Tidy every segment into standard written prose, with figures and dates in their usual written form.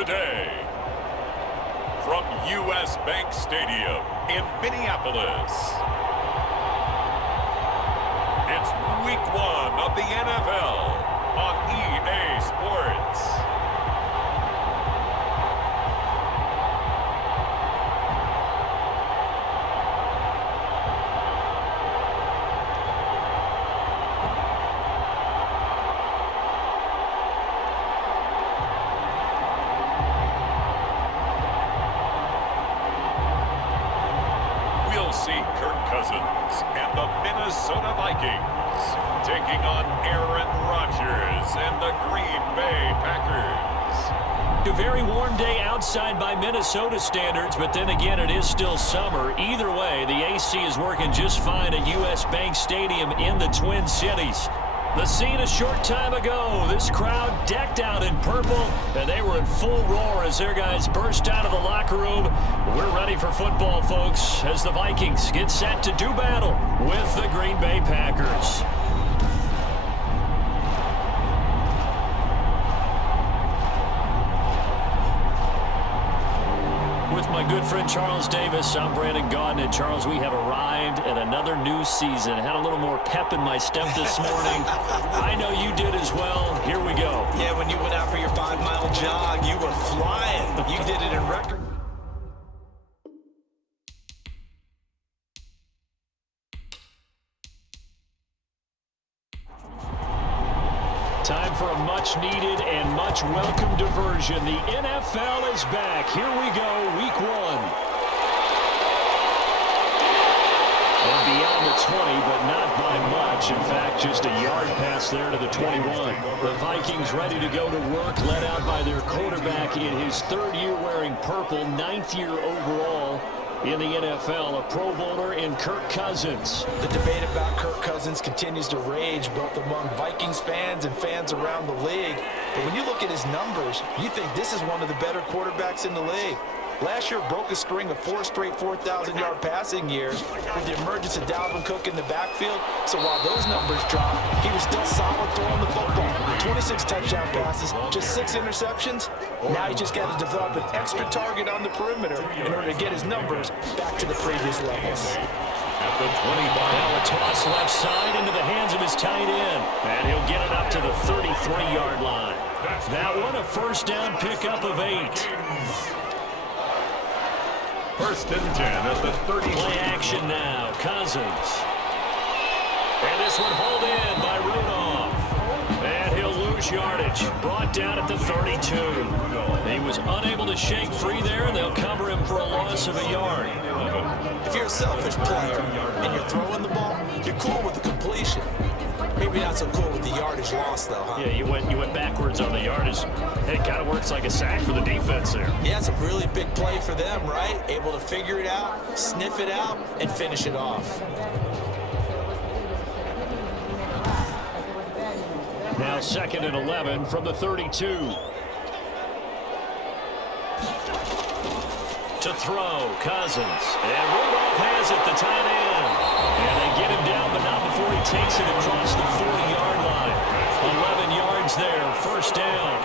today, from U.S. Bank Stadium in Minneapolis, it's Week 1 of the NFL on EA Sports. And the Minnesota Vikings taking on Aaron Rodgers and the Green Bay Packers. A very warm day outside by Minnesota standards, but then again, it is still summer. Either way, the AC is working just fine at U.S. Bank Stadium in the Twin Cities. The scene a short time ago, this crowd decked out in purple, and they were in full roar as their guys burst out of the locker room. We're ready for football, folks, as the Vikings get set to do battle with the Green Bay Packers. With my good friend Charles Davis, I'm Brandon Gaudin. And Charles, we have arrived at another new season. Had a little more pep in my step this morning. I know you did as well. Here we go. Yeah, when you went out for your 5-mile jog, you were flying. You did it in record. Time for a much-needed and much-welcome diversion. The NFL is back. Here we go, Week 1. And beyond the 20, but not by much. In fact, just a yard pass there to the 21. The Vikings ready to go to work, led out by their quarterback in his third year wearing purple, 9th year overall in the NFL, a Pro Bowler in Kirk Cousins. The debate about Kirk Cousins continues to rage both among Vikings fans and fans around the league. But when you look at his numbers, you think this is one of the better quarterbacks in the league. Last year broke a string of 4 straight 4,000-yard passing years with the emergence of Dalvin Cook in the backfield. So while those numbers dropped, he was still solid throwing the football. 26 touchdown passes, just 6 interceptions. Now he just got to develop an extra target on the perimeter in order to get his numbers back to the previous levels. At the 25. Now a toss left side into the hands of his tight end. And he'll get it up to the 33-yard line. That one a first down pickup of 8. First and 10 at the 30. Play action now, Cousins. And this one hauled in by Rudolph. And he'll lose yardage. Brought down at the 32. He was unable to shake free there, and they'll cover him for a loss of a yard. If you're a selfish player and you're throwing the ball, you're cool with the completion. Maybe not so cool with the yardage loss, though, huh? Yeah, you went backwards on the yardage. It kind of works like a sack for the defense there. Yeah, it's a really big play for them, right? Able to figure it out, sniff it out, and finish it off. Now 2nd and 11 from the 32. To throw, Cousins. And Rudolph has it, the tight end. And they get him down, but not before he takes it across the 40-yard line. 11 yards there, first down.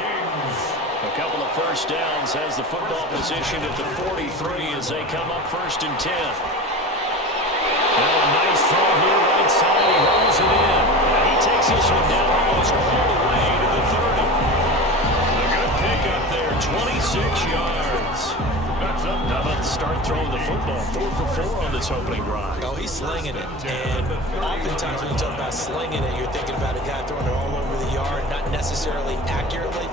A couple of first downs has the football position at the 43 as they come up 1st and 10. Now a nice throw here, right side. He rolls it in. He takes this one down almost all the way to the 30. A good pickup there, 26 yards. How about the start throwing the football? 4 for 4 on this opening drive. Oh, he's slinging it. And oftentimes when you talk about slinging it, you're thinking about a guy throwing it all over the yard, not necessarily accurately.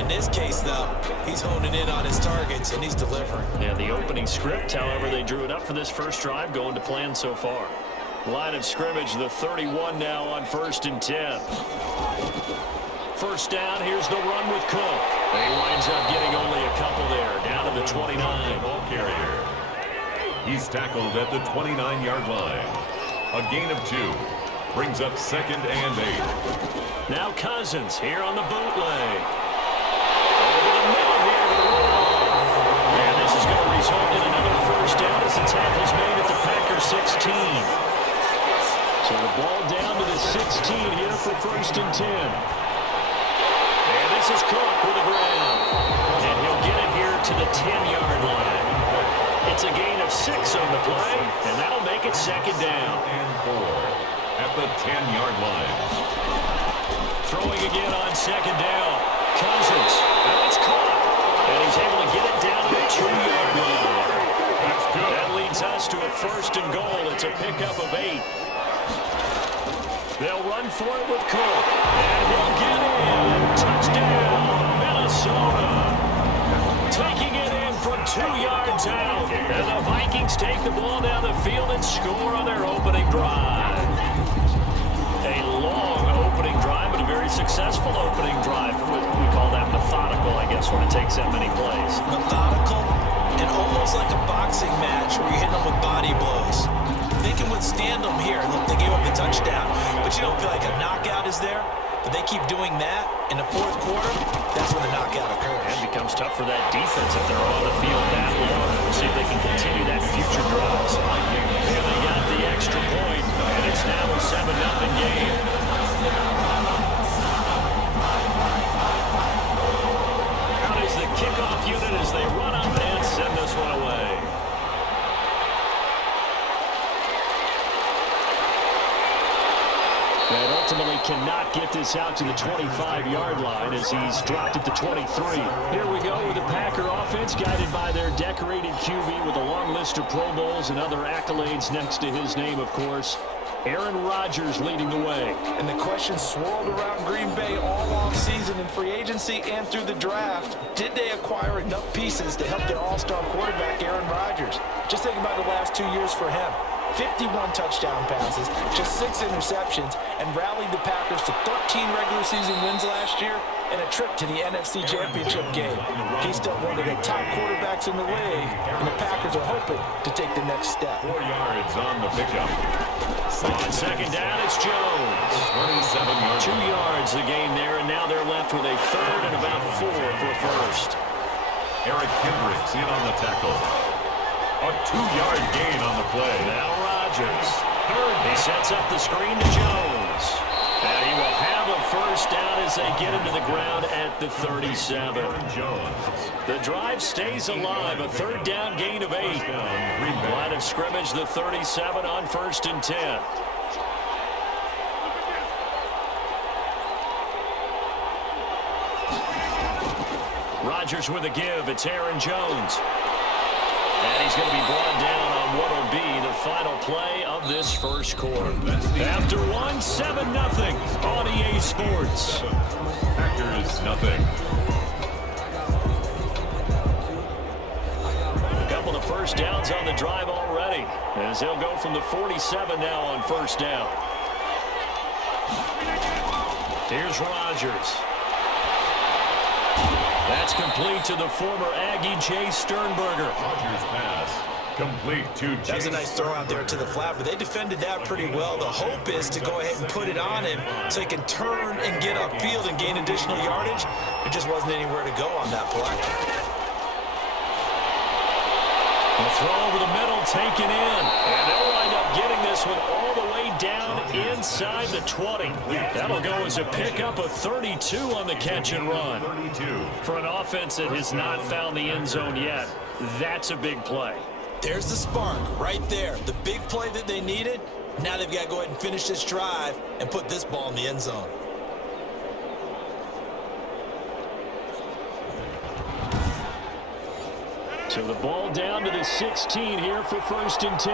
In this case, though, he's honing in on his targets, and he's delivering. Yeah, the opening script, however, they drew it up for this first drive, going to plan so far. Line of scrimmage, the 31 now on 1st and 10. First down, here's the run with Cook. He winds up getting only a couple there, down to the 29. Ball carrier. He's tackled at the 29-yard line. A gain of 2. Brings up 2nd and 8. Now Cousins here on the bootleg. Over the middle here to Rudolph. And this is going to result in another first down as the tackle's made at the Packers 16. So the ball down to the 16 here for 1st and 10. And this is Cook with the ground. And he'll get 10-yard line. It's a gain of 6 on the play, and that'll make it second down. And 4 at the 10-yard line. Throwing again on second down. Cousins. And it's caught. And he's able to get it down to the 2-yard line. That's good. That leads us to a first and goal. It's a pickup of 8. They'll run for it with Cook. And he'll get in. Touchdown, Minnesota. Taking it in from 2 yards out. And the Vikings take the ball down the field and score on their opening drive. A long opening drive, but a very successful opening drive. We call that methodical, I guess, when it takes that many plays. Methodical and almost like a boxing match where you're hitting them with body blows. They can withstand them here. Look, they gave up the touchdown, but you don't feel like a knockout is there. But they keep doing that in the fourth quarter, that's when the knockout occurs. And it becomes tough for that defense if they're on the field that long. We'll see if they can continue that in future drives. And they got the extra point, and it's now a 7-0 game. Out is the kickoff unit as they run up and send this one away. And ultimately cannot get this out to the 25-yard line as he's dropped it to 23. Here we go with the Packer offense guided by their decorated QB with a long list of Pro Bowls and other accolades next to his name, of course. Aaron Rodgers leading the way. And the question swirled around Green Bay all offseason in free agency and through the draft. Did they acquire enough pieces to help their all-star quarterback, Aaron Rodgers? Just think about the last 2 years for him. 51 touchdown passes, just 6 interceptions, and rallied the Packers to 13 regular season wins last year and a trip to the NFC Championship game. He's still one of the top quarterbacks in the league, and the Packers are hoping to take the next step. 4 yards on the pickup. On second down, it's Jones. 27 yards. 2 yards the gain there, and now they're left with a third and about 4 for a first. Eric Kendricks in on the tackle. A 2-yard gain on the play. Now Rodgers. He sets up the screen to Jones. And he will have a first down as they get him to the ground at the 37. Jones. The drive stays alive. A third down gain of 8. Line of scrimmage, the 37 on 1st and 10. Rodgers with a give. It's Aaron Jones. And he's going to be brought down on what will be the final play of this first quarter. After 7-0 on EA Sports. Packers nothing. A couple of first downs on the drive already, as they'll go from the 47 now on first down. Here's Rodgers. That's complete to the former Aggie Jay Sternberger. Rodgers pass. Complete to That was a nice throw out there to the flat, but they defended that pretty well. The hope is to go ahead and put it on him so he can turn and get upfield and gain additional yardage. There just wasn't anywhere to go on that play. The throw over the middle, taken in. And they'll wind up getting this one all the way down inside the 20. That'll go as a pickup of 32 on the catch and run. 32. For an offense that has not found the end zone yet, that's a big play. There's the spark right there. The big play that they needed. Now they've got to go ahead and finish this drive and put this ball in the end zone. So the ball down to the 16 here for 1st and 10.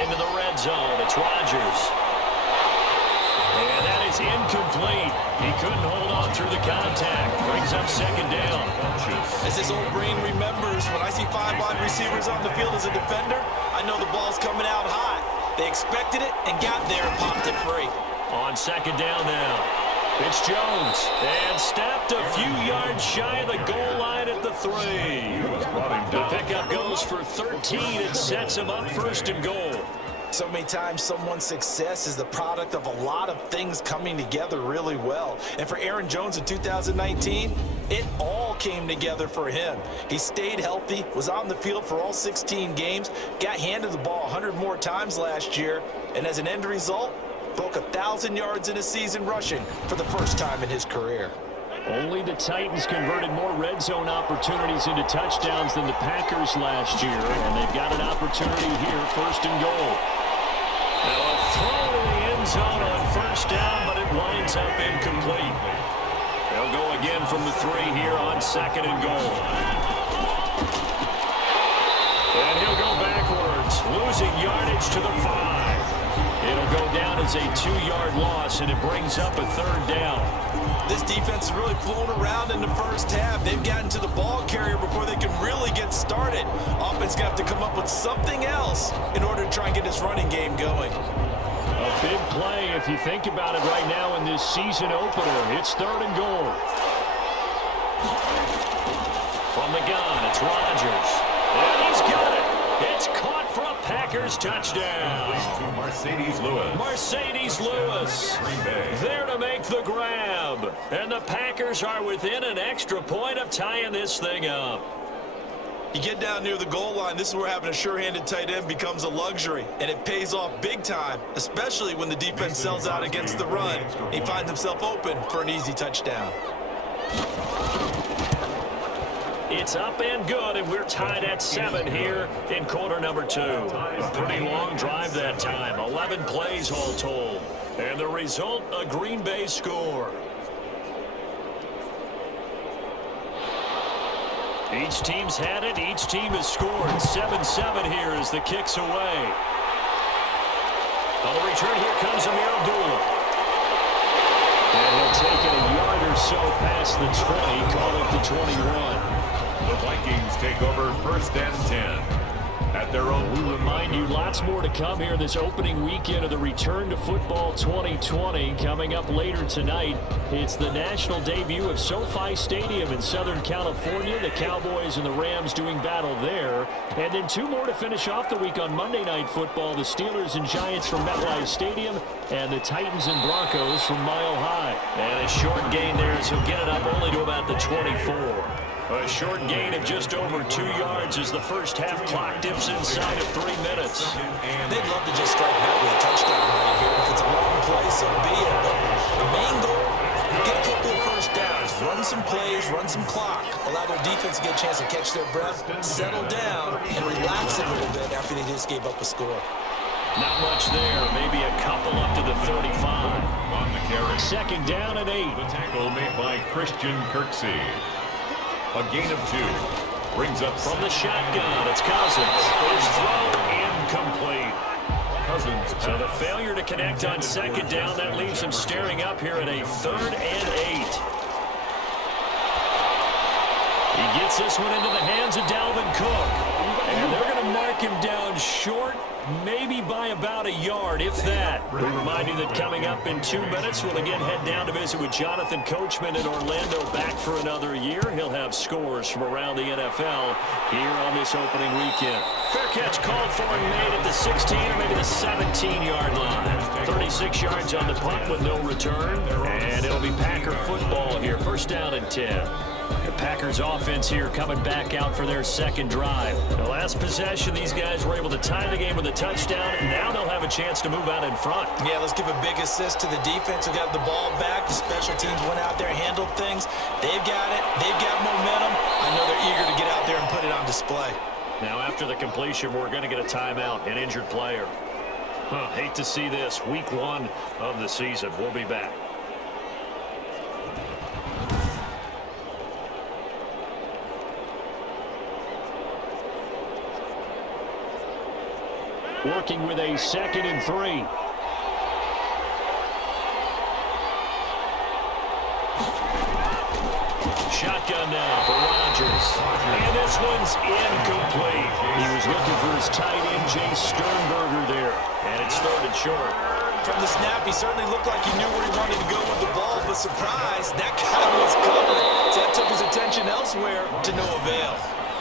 Into the red zone. It's Rodgers. And that is incomplete. He couldn't hold on through the contact. Brings up second down. As his old brain remembers, when I see 5 wide receivers on the field as a defender, I know the ball's coming out hot. They expected it and got there and popped it free. On second down now. It's Jones. And stepped a few yards shy of the goal line at the 3. The pickup goes for 13 and sets him up 1st and goal. So many times someone's success is the product of a lot of things coming together really well. And for Aaron Jones in 2019, it all came together for him. He stayed healthy, was on the field for all 16 games, got handed the ball 100 more times last year, and as an end result, broke 1,000 yards in a season rushing for the first time in his career. Only the Titans converted more red zone opportunities into touchdowns than the Packers last year, and they've got an opportunity here, first and goal. Now a throw to the end zone on first down, but it winds up incomplete. They'll go again from the 3 here on second and goal. And he'll go backwards, losing yardage to the 5. It'll go down as a 2-yard loss, and it brings up a third down. This defense is really flown around in the first half. They've gotten to the ball carrier before they can really get started. Offense going to have to come up with something else in order to try and get this running game going. A big play if you think about it right now in this season opener. It's third and goal. From the gun, it's Rodgers. And he's got it. It's caught for a Packers touchdown. Mercedes Lewis. Mercedes Lewis there to make the grab. And the Packers are within an extra point of tying this thing up. You get down near the goal line, this is where having a sure-handed tight end becomes a luxury, and it pays off big time, especially when the defense sells out against the run. He finds himself open for an easy touchdown. It's up and good, and we're tied at 7 here in quarter number 2. A pretty long drive that time, 11 plays all told. And the result, a Green Bay score. Each team's had it. Each team has scored. 7-7 here as the kick's away. On the return, here comes Amir Abdullah. And he'll take it a yard or so past the 20, call it the 21. The Vikings take over first and 10. At their own. We remind you, lots more to come here this opening weekend of the Return to Football 2020. Coming up later tonight, it's the national debut of SoFi Stadium in Southern California. The Cowboys and the Rams doing battle there. And then 2 more to finish off the week on Monday Night Football. The Steelers and Giants from MetLife Stadium and the Titans and Broncos from Mile High. And a short gain there as he'll get it up only to about the 24. A short gain of just over 2 yards as the first half clock dips inside of 3 minutes. They'd love to just strike back with a touchdown right here. If it's a long play, so be it. But the main goal, get a couple of first downs, run some plays, run some clock, allow their defense to get a chance to catch their breath, settle down, and relax a little bit after they just gave up a score. Not much there. Maybe a couple up to the 35. On the carry. Second down and 8. The tackle made by Christian Kirksey. A gain of 2. Brings up from the shotgun. It's Cousins. His throw incomplete. Cousins. So the failure to connect on second down, that leaves him staring up here at a 3rd and 8. He gets this one into the hands of Dalvin Cook. And they're going to mark him down short, maybe by about a yard, if that. We remind you that coming up in 2 minutes, we'll again head down to visit with Jonathan Coachman in Orlando, back for another year. He'll have scores from around the NFL here on this opening weekend. Fair catch called for and made at the 16 or maybe the 17-yard line. 36 yards on the punt with no return. And it'll be Packer football here. First down and 10. The Packers offense here coming back out for their second drive. The last possession, these guys were able to tie the game with a touchdown, and now they'll have a chance to move out in front. Yeah, let's give a big assist to the defense who got the ball back. The special teams went out there, handled things. They've got it. They've got momentum. I know they're eager to get out there and put it on display. Now, after the completion, we're going to get a timeout, an injured player. Hate to see this. Week 1 of the season. We'll be back. Working with a 2nd and 3. Shotgun now for Rodgers. And this one's incomplete. He was looking for his tight end, Jay Sternberger there. And it's 3rd and short. From the snap, he certainly looked like he knew where he wanted to go with the ball, but surprise, that guy was covered. So that took his attention elsewhere to no avail.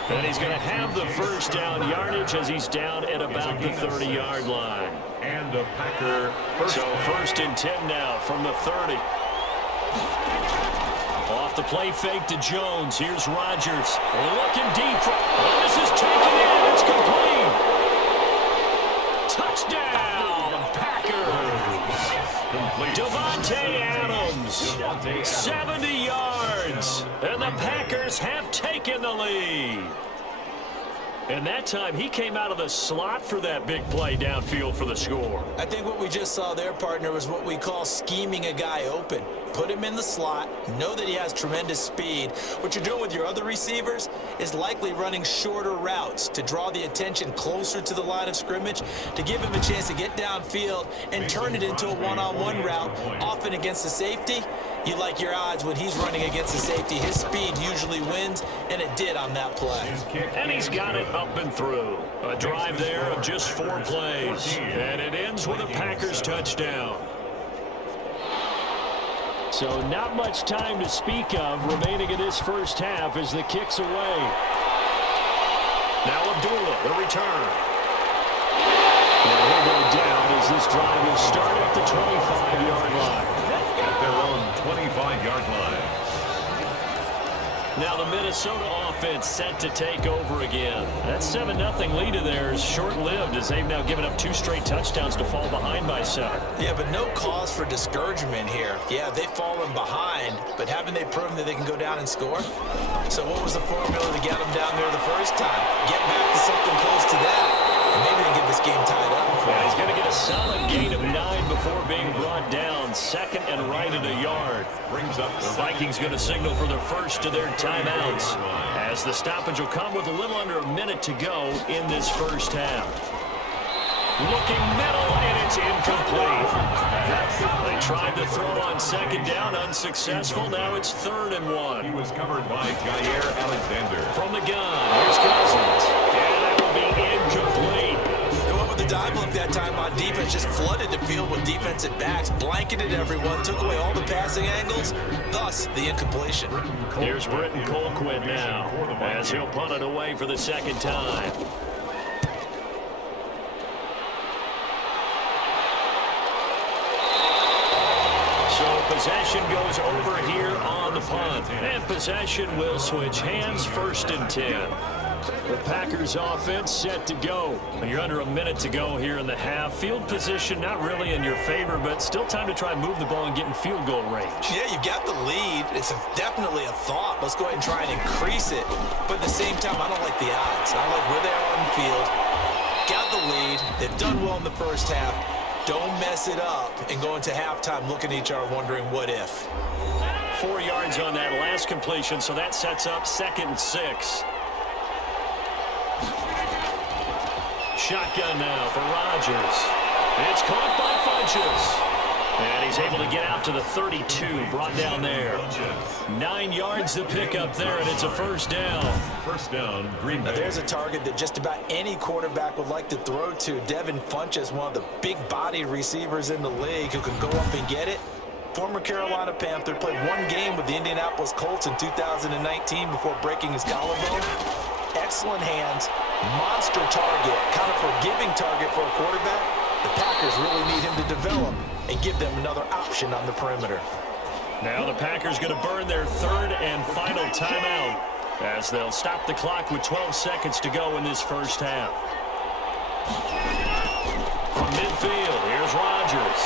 And he's going to have the first down yardage as he's down at about the 30-yard line. And a Packer first. So first and 10 now from the 30. Off the play fake to Jones. Here's Rodgers. Looking deep. This is taken in. It's complete. Touchdown, Packers. lead. And that time, he came out of the slot for that big play downfield for the score. I think what we just saw there, partner, was what we call scheming a guy open. Put him in the slot, know that he has tremendous speed. What you're doing with your other receivers is likely running shorter routes to draw the attention closer to the line of scrimmage, to give him a chance to get downfield and turn it into a one-on-one route, often against the safety. You like your odds when he's running against the safety. His speed usually wins, and it did on that play. And he's got it up and through. A drive there of just 4 plays. And it ends with a Packers touchdown. So not much time to speak of remaining in this first half as the kick's away. Now Abdullah, the return. And he'll go down as this drive will start at the 25-yard line. At their own 25-yard line. Now the Minnesota offense set to take over again. That 7-0 lead of theirs short-lived as they've now given up 2 straight touchdowns to fall behind by 7. Yeah, but no cause for discouragement here. Yeah, they've fallen behind, but haven't they proven that they can go down and score? So what was the formula to get them down there the first time? Get back to something close to that, and maybe they get this game tied up. Yeah, he's going to get a solid gain of 9 before being brought down. Second and right at a yard. Brings up The Vikings going to signal for the first of their timeouts as the stoppage will come with a little under a minute to go in this first half. Looking middle, and it's incomplete. They tried to throw on second down, unsuccessful. Now it's 3rd and 1. He was covered by Jair Alexander. From the gun, here's Cousins. And that will be incomplete. They went with the dive look that time on defense, just flooded the field with defensive backs, blanketed everyone, took away all the passing angles, thus the incompletion. Here's Britton Colquitt now as he'll punt it away for the second time. So possession goes over here on the punt. And possession will switch hands, 1st and 10. The Packers offense set to go. You're under a minute to go here in the half. Field position not really in your favor, but still time to try and move the ball and get in field goal range. Yeah, you've got the lead. It's definitely a thought. Let's go ahead and try and increase it. But at the same time, I don't like the odds. I like where they are on the field. Got the lead. They've done well in the first half. Don't mess it up and go into halftime looking at each other wondering what if. 4 yards on that last completion, so that sets up 2nd and 6. Shotgun now for Rodgers. It's caught by Funches. And he's able to get out to the 32, brought down there. 9 yards to pick up there, and it's a 1st down. First down, Green Bay. Now there's a target that just about any quarterback would like to throw to. Devin Funches, one of the big-bodied receivers in the league who can go up and get it. Former Carolina Panther, played 1 game with the Indianapolis Colts in 2019 before breaking his collarbone. Excellent hands, monster target, kind of forgiving target for a quarterback. The Packers really need him to develop and give them another option on the perimeter. Now the Packers going to burn their 3rd and final timeout as they'll stop the clock with 12 seconds to go in this first half. From midfield, here's Rodgers.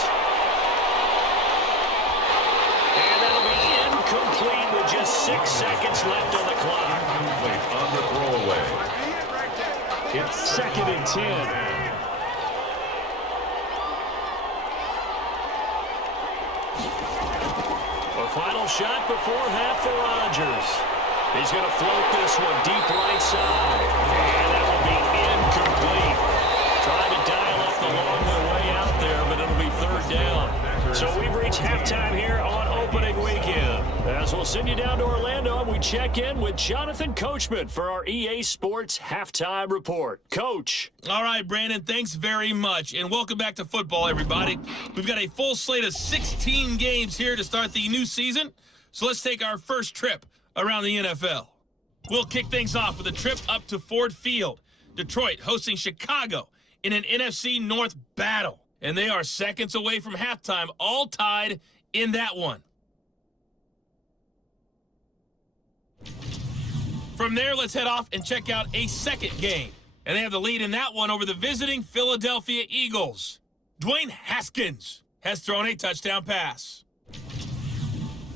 And that'll be incomplete with just 6 seconds left on the clock. Incomplete on the throwaway. It's 2nd and 10. A final shot before half for Rodgers. He's going to float this one deep right side. And that will be incomplete. Trying to dial up the long way out there, but it'll be 3rd down. So we've reached halftime here on opening weekend. As we'll send you down to Orlando, and we check in with Jonathan Coachman for our EA Sports Halftime Report. Coach. All right, Brandon, thanks very much. And welcome back to football, everybody. We've got a full slate of 16 games here to start the new season. So let's take our first trip around the NFL. We'll kick things off with a trip up to Ford Field. Detroit hosting Chicago in an NFC North battle. And they are seconds away from halftime, all tied in that one. From there, let's head off and check out a second game. And they have the lead in that one over the visiting Philadelphia Eagles. Dwayne Haskins has thrown a touchdown pass.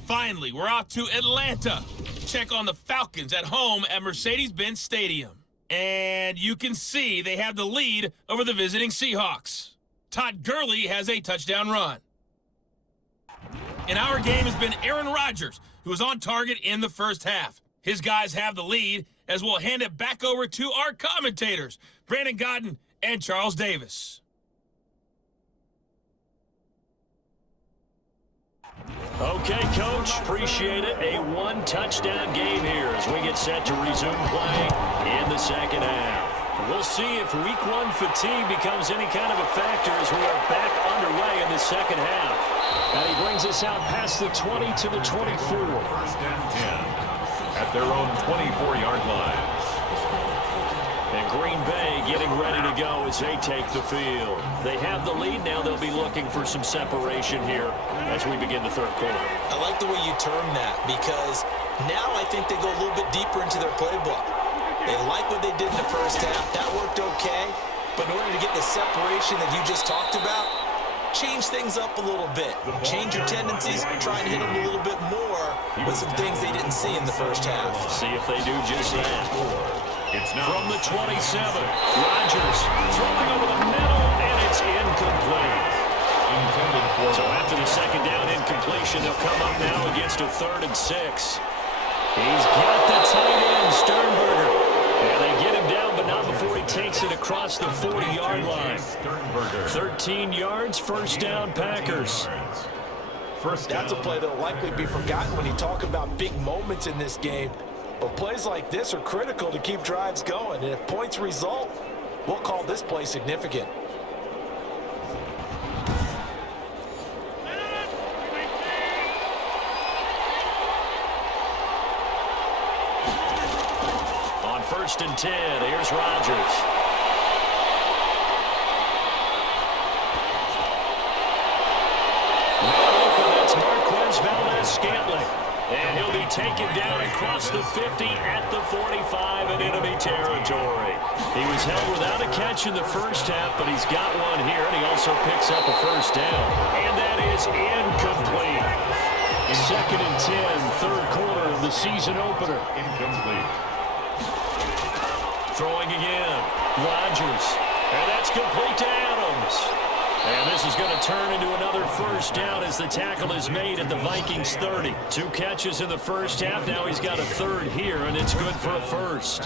Finally, we're off to Atlanta. check on the Falcons at home at Mercedes-Benz Stadium. And you can see they have the lead over the visiting Seahawks. Todd Gurley has a touchdown run. In our game has been Aaron Rodgers, who was on target in the first half. His guys have the lead, as we'll hand it back over to our commentators, Brandon Godden and Charles Davis. Okay, Coach, appreciate it. A one-touchdown game here as we get set to resume play in the second half. We'll see if Week 1 fatigue becomes any kind of a factor as we are back underway in the second half. And he brings us out past the 20 to the 24. First and 10 at their own 24-yard line. And Green Bay getting ready to go as they take the field. They have the lead. Now they'll be looking for some separation here as we begin the third quarter. I like the way you term that, because now I think they go a little bit deeper into their playbook. They like what they did in the first half. That worked okay. But in order to get the separation that you just talked about, change things up a little bit. Change your tendencies, try and hit them a little bit more with some things they didn't see in the first half. See if they do just that. It's now From the 27, Rodgers throwing over the middle, and it's incomplete. intended for. So after the second down incompletion, they'll come up now against a 3rd and 6. He's got the tight end, Sternberger. And they get him down, but not before he takes it across the 40-yard line. 13 yards, first down, Packers. That's a play that will likely be forgotten when you talk about big moments in this game. But plays like this are critical to keep drives going. And if points result, we'll call this play significant. On 1st and 10, here's Rodgers. That's Marquez Valdes-Scantling. And he'll be taken down across the 50 at the 45 in enemy territory. He was held without a catch in the first half, but he's got one here, and he also picks up a first down. And that is incomplete. 2nd and 10, third quarter of the season opener. Incomplete. Throwing again, Rodgers. And that's complete to Adams. And this is going to turn into another first down as the tackle is made at the Vikings 30. 2 catches in the first half. Now he's got a 3rd here, and it's good for a first.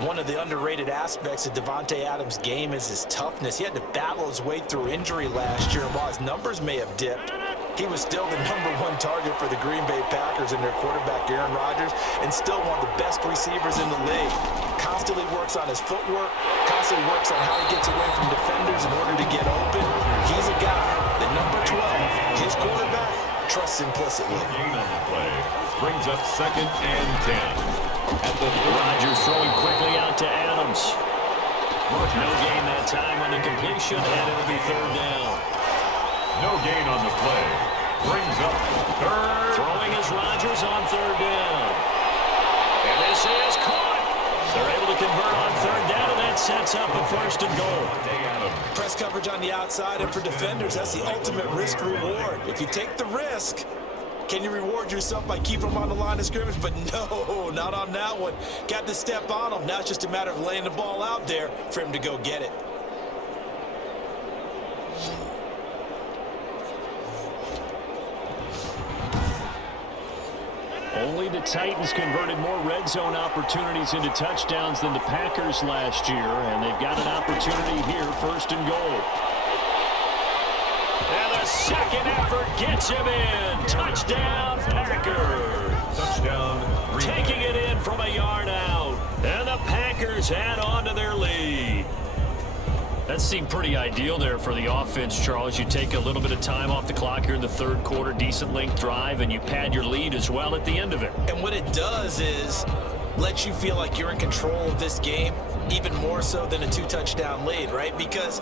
One of the underrated aspects of Davante Adams' game is his toughness. He had to battle his way through injury last year, and while his numbers may have dipped, he was still the #1 target for the Green Bay Packers and their quarterback, Aaron Rodgers, and still one of the best receivers in the league. Constantly works on his footwork, constantly works on how he gets away from defenders in order to get open. He's a guy that number 12, his quarterback, trusts implicitly. Gain on the play brings up 2nd and 10. At the Rodgers throwing quickly out to Adams. No gain that time on the completion, and it'll be 3rd down. No gain on the play. Brings up 3rd. Throwing is Rodgers on 3rd down. And this is caught. They're able to convert on 3rd down, and that sets up a 1st and goal. Press coverage on the outside, and for defenders, that's the ultimate risk-reward. If you take the risk, can you reward yourself by keeping them on the line of scrimmage? But no, not on that one. Got to step on them. Now it's just a matter of laying the ball out there for him to go get it. Only the Titans converted more red zone opportunities into touchdowns than the Packers last year, and they've got an opportunity here, 1st and goal. And the second effort gets him in. Touchdown, Packers. Touchdown. Taking it in from a yard out, and the Packers add on to their lead. That seemed pretty ideal there for the offense, Charles. You take a little bit of time off the clock here in the 3rd quarter, decent length drive, and you pad your lead as well at the end of it. And what it does is let you feel like you're in control of this game, even more so than a 2-touchdown lead, right? Because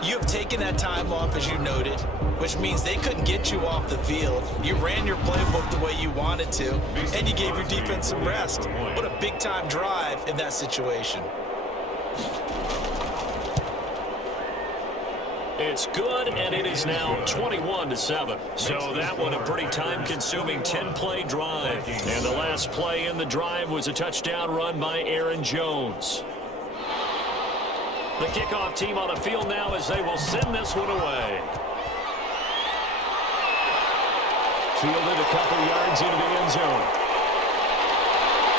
you have taken that time off, as you noted, which means they couldn't get you off the field. You ran your playbook the way you wanted to, and you gave your defense some rest. What a big-time drive in that situation. It's good, and it is now 21-7. So that one a pretty time-consuming 10-play drive. And the last play in the drive was a touchdown run by Aaron Jones. The kickoff team on the field now as they will send this one away. Fielded a couple yards into the end zone.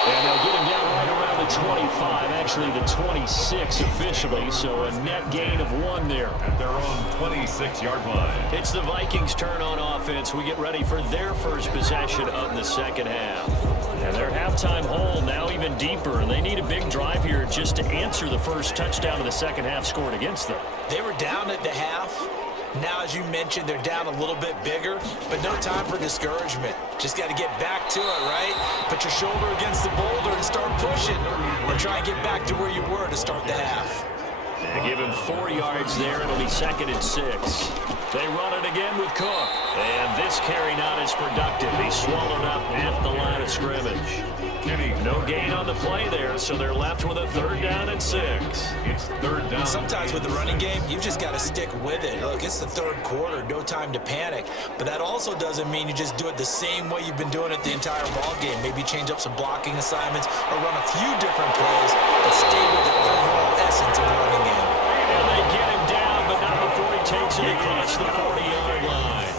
And they'll get him down right around the 25, actually the 26 officially, so a net gain of 1 there. At their own 26-yard line. It's the Vikings' turn on offense. We get ready for their first possession of the second half. And their halftime hole now even deeper, and they need a big drive here just to answer the first touchdown of the second half scored against them. They were down at the half. Now, as you mentioned, they're down a little bit bigger, but no time for discouragement. Just got to get back to it, right? Put your shoulder against the boulder and start pushing, and try and get back to where you were to start the half. They give him 4 yards there. It'll be 2nd and 6. They run it again with Cook. And this carry not as productive. He's swallowed up at the line of scrimmage. No gain on the play there, so they're left with a 3rd down and 6. It's 3rd down. Sometimes with the running game, you've just got to stick with it. Look, it's the 3rd quarter, no time to panic. But that also doesn't mean you just do it the same way you've been doing it the entire ball game. Maybe change up some blocking assignments or run a few different plays, but stay with the overall essence of the running game. And they get him down, but not before he takes it across the 40-yard line.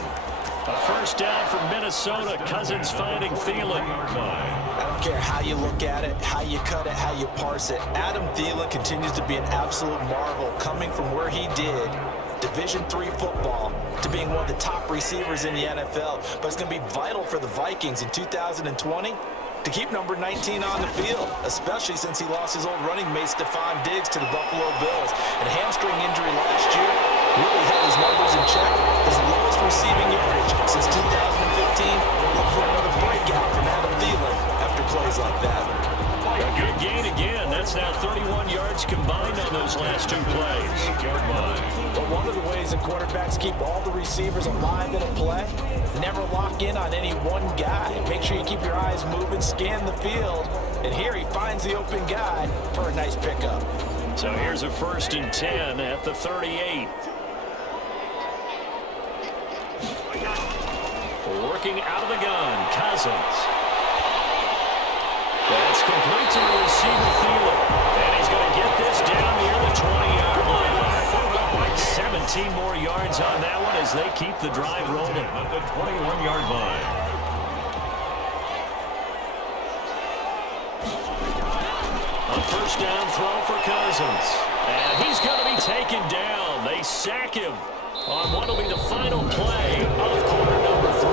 A 1st down for Minnesota. Cousins finding Thielen. I don't care how you look at it, how you cut it, how you parse it. Adam Thielen continues to be an absolute marvel, coming from where he did, Division III football, to being one of the top receivers in the NFL. But it's going to be vital for the Vikings in 2020 to keep number 19 on the field, especially since he lost his old running mate Stephon Diggs to the Buffalo Bills. And a hamstring injury last year really held his numbers in check. His lowest receiving yardage since 2015. Look for another breakout from Adam Thielen after plays like that. A good gain again. That's now 31 yards combined on those last 2 plays. But one of the ways that quarterbacks keep all the receivers alive in a play, never lock in on any one guy. Make sure you keep your eyes moving, scan the field, and here he finds the open guy for a nice pickup. So here's a 1st and 10 at the 38. Working out of the gun, Cousins. That's complete to the receiver, Thielen. And he's going to get this down near the 20-yard line. 17 more yards on that one as they keep the drive rolling. At the 21-yard line. A 1st down throw for Cousins. And he's going to be taken down. They sack him on what will be the final play of quarter number 3.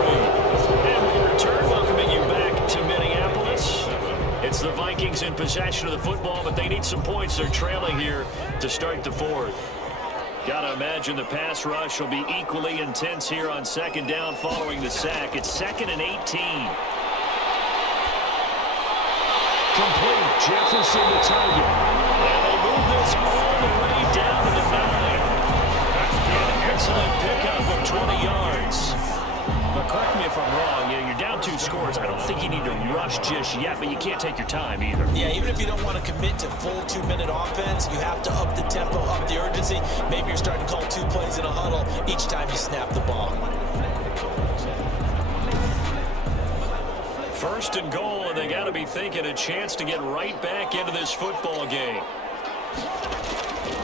And we return, welcoming you back to Minneapolis. It's the Vikings in possession of the football, but they need some points. They're trailing here to start the 4th. Got to imagine the pass rush will be equally intense here on 2nd down following the sack. It's 2nd and 18. Complete. Jefferson the target. And they move this all the way down to the 9. An excellent pickup of 20 yards. But correct me if I'm wrong, you're down 2 scores. I don't think you need to rush just yet, but you can't take your time either. Yeah, even if you don't want to commit to full 2-minute offense, you have to up the tempo, up the urgency. Maybe you're starting to call 2 plays in a huddle each time you snap the ball. 1st and goal, and they got to be thinking a chance to get right back into this football game.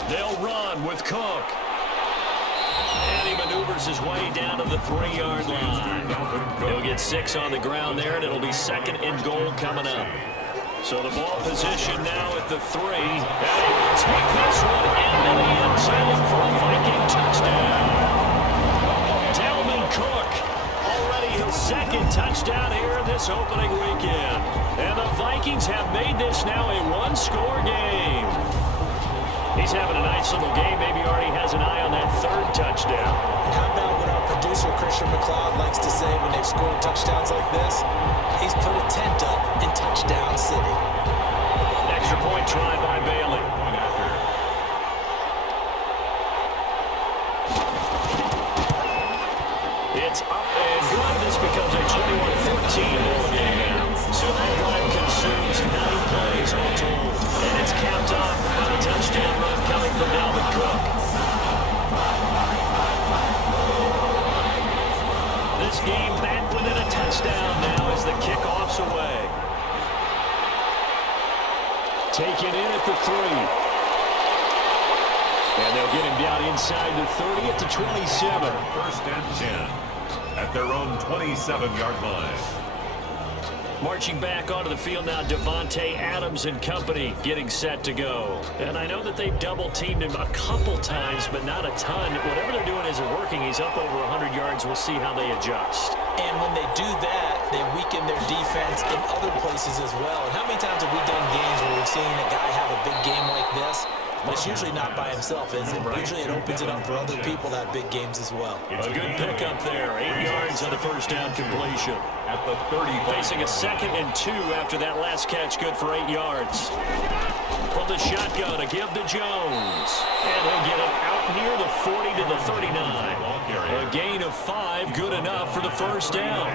They'll run with Cook. And he maneuvers his way down to the 3-yard line. He'll get 6 on the ground there, and it'll be 2nd and goal coming up. So the ball position now at the 3. And he will take this one into the end zone for a Viking touchdown. Dalvin Cook, already his 2nd touchdown here in this opening weekend. And the Vikings have made this now a 1-score game. He's having a nice little game. Maybe already has an eye on that 3rd touchdown. And how about what our producer, Christian McLeod, likes to say when they've scored touchdowns like this? He's put a tent up in Touchdown City. Extra point try by Bailey. It's up and good. This becomes a 21-14 ball game now. So that drive consumes 9 plays all told. And it's capped off by the touchdown run coming from Dalvin Cook. taken in at the 3. And they'll get him down inside the 30 at the 27. First and 10 at their own 27-yard line. Marching back onto the field now, Devontae Adams and company getting set to go. And I know that they've double-teamed him a couple times, but not a ton. Whatever they're doing isn't working. He's up over 100 yards. We'll see how they adjust. And when they do that, they weaken their defense in other places as well. And how many times have we done games where we've seen a guy have a big game like this? But it's usually not by himself, is it? Usually it opens it up for other people to have big games as well. A good pickup there. 8 yards on the first down completion. At the 30. Facing a 2nd and 2 after that last catch, good for 8 yards. From the shotgun, a give to Jones. And he'll get it out near the 40 to the 39. A gain of 5, good enough for the first down.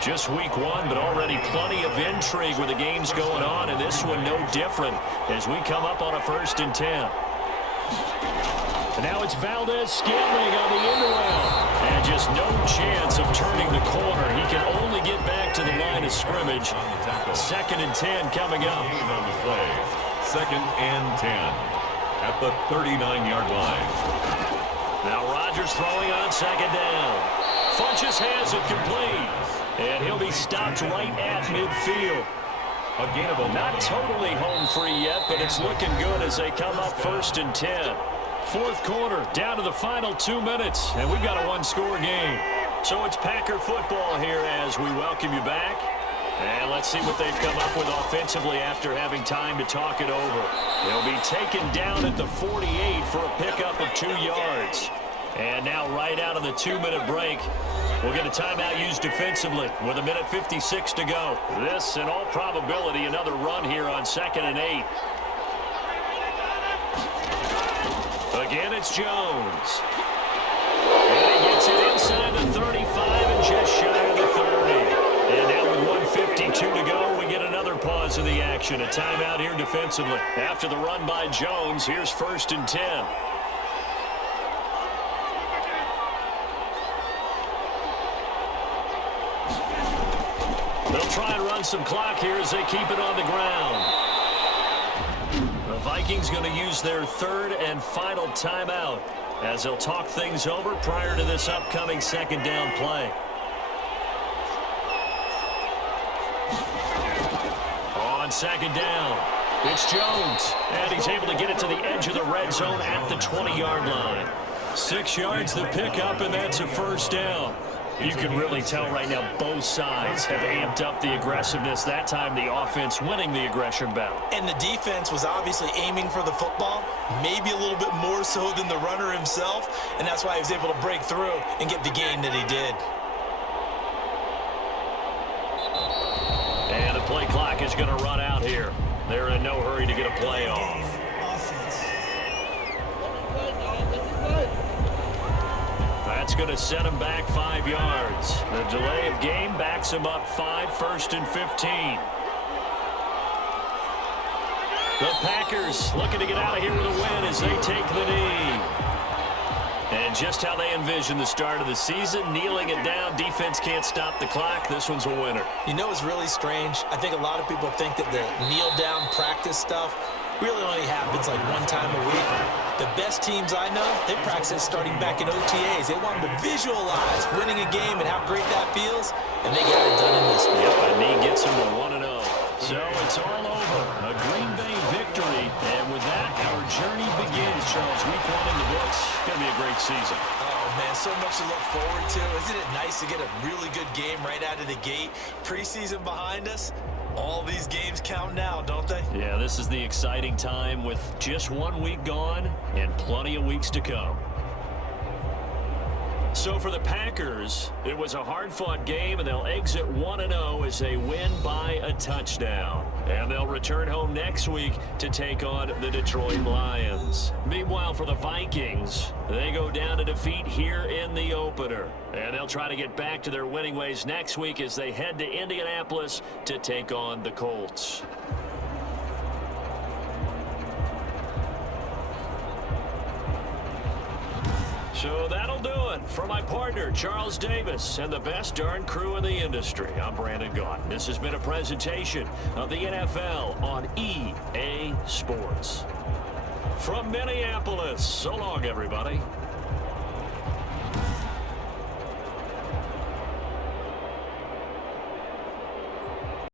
Just week 1, but already plenty of intrigue with the games going on, and this one no different as we come up on a 1st and 10. And now it's Valdez Scantling on the end around. And just no chance of turning the corner. He can only get back to the line of scrimmage. 2nd and 10 coming up. 2nd and 10 at the 39-yard line. Now Rodgers throwing on 2nd down. Funches has it complete. And he'll be stopped right at midfield. A gain of 11. Not totally home free yet, but it's looking good as they come up 1st and 10. 4th quarter, down to the final 2 minutes, and we've got a one-score game. So it's Packer football here as we welcome you back. And let's see what they've come up with offensively after having time to talk it over. They'll be taken down at the 48 for a pickup of 2 yards. And now right out of the 2-minute break, we'll get a timeout used defensively with 1:56 to go. This, in all probability, another run here on 2nd and 8. Again, it's Jones. And he gets it inside the 35 and just shy of the 30. And now with 1:52 to go, we get another pause of the action. A timeout here defensively. After the run by Jones, here's 1st and 10. They'll try and run some clock here as they keep it on the ground. The Vikings going to use their 3rd and final timeout as they'll talk things over prior to this upcoming 2nd down play. On 2nd down, it's Jones, and he's able to get it to the edge of the red zone at the 20-yard line. 6 yards the pickup, and that's a 1st down. You can really tell right now both sides have amped up the aggressiveness. That time the offense winning the aggression battle. And the defense was obviously aiming for the football, maybe a little bit more so than the runner himself, and that's why he was able to break through and get the gain that he did. And the play clock is going to run out here. They're in no hurry to get a play off. That's going to set him back 5 yards. The delay of game backs him up 5, 1st and 15. The Packers looking to get out of here with a win as they take the knee. And just how they envision the start of the season, kneeling it down, defense can't stop the clock. This one's a winner. You know, it's really strange. I think a lot of people think that the kneel-down practice stuff really only happens like 1 time a week. The best teams I know, they practice starting back in OTAs. They want them to visualize winning a game and how great that feels, and they got it done in this one. Yep, a knee gets them to 1-0. So it's all over. A Green Bay victory. And with that, our journey begins, Charles. Week 1 in the books. It's going to be a great season. Oh, man, so much to look forward to. Isn't it nice to get a really good game right out of the gate? Preseason behind us. All these games count now, don't they? Yeah, this is the exciting time with just 1 week gone and plenty of weeks to come. So for the Packers, it was a hard-fought game, and they'll exit 1-0 as they win by a touchdown. And they'll return home next week to take on the Detroit Lions. Meanwhile, for the Vikings, they go down to defeat here in the opener. And they'll try to get back to their winning ways next week as they head to Indianapolis to take on the Colts. So that'll do it for my partner, Charles Davis, and the best darn crew in the industry. I'm Brandon Gaunt. This has been a presentation of the NFL on EA Sports. From Minneapolis, so long, everybody.